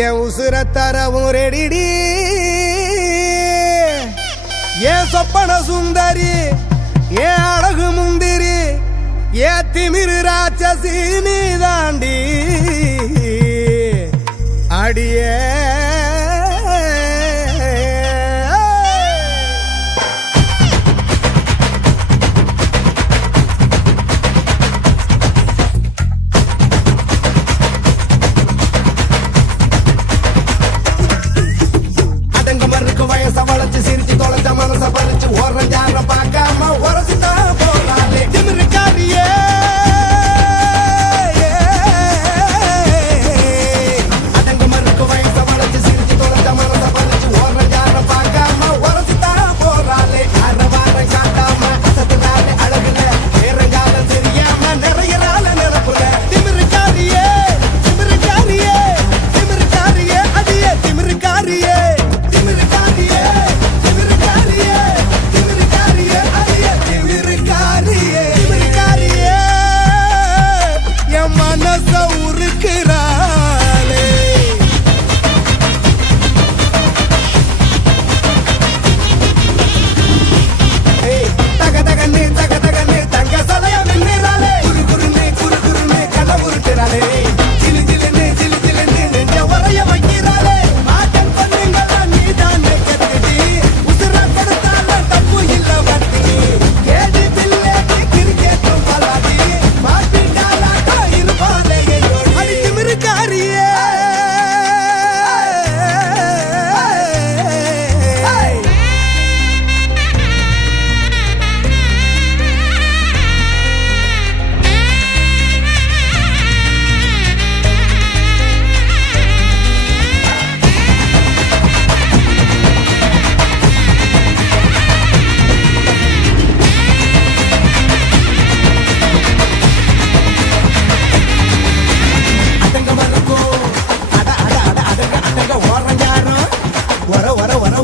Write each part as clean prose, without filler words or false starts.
என் உசுர தரவும் ரெடிடி ஏன் சொப்பன சுந்தரி ஏன் அழகு முந்திரி ஏன் திமிரு ராட்சசி நீ தாண்டி அடியே வளர்ச்சி சிரிச்சு தொலைச்ச மனச பறிச்சு ஓரஞ்சார பார்க்காம உரசிதான் போறாளே திமிருக்காரியே அடங்க மறுக்கு வயச வளர்ச்சி சிரிச்சு தொலைச்ச மனச பறிச்சு ஓரஞ்சார பார்க்காம உரசிதான் போறாளே அற வாரம் காட்டாம அசத்துறாளே அழகுல நேரங்காலம் தெரியாம நிறைய நாள நிரப்புல திமிருக்காரியே திமிருக்காரியே திமிருக்காரியே அடியே திமிருக்காரியே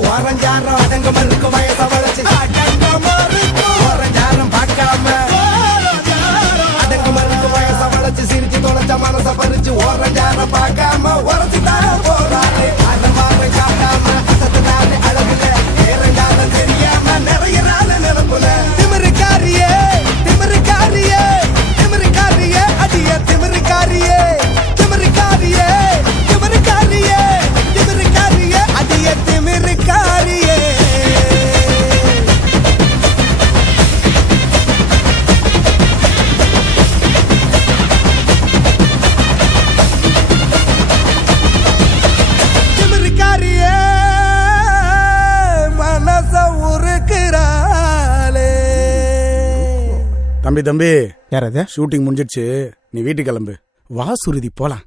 ஓரஞ்சாரம் அடங்க மறுக்கு வயச வளர்ச்சி ஓரஞ்சாரம் பார்க்காம அடங்க மறுக்கு வயச வளர்ச்சி சிரிச்சு தொலைச்ச மனச பறிச்சு ஓரஞ்சாரம் பார்க்காம உரசிதான் போறாளே அரை வாரம் காட்டாம அசத்துறாளே அழகுல நேரங்காலம் தெரியாம நிறைய நாள நிரப்புல திமிருக்காரியே திமிருக்காரியே திமிருக்காரியே அடிய திமிருக்காரியே திமிருக்காரியே திமிருக்காரியே திமிருக்காரியே அடிய திமிருக்காரியே திமிருக்காரியே மனச உருக்குறாளே. தம்பி யாரது ஷூட்டிங் முடிஞ்சிடுச்சு, நீ வீட்டுக்கு கிளம்பு. வா சுருதி போலாம்.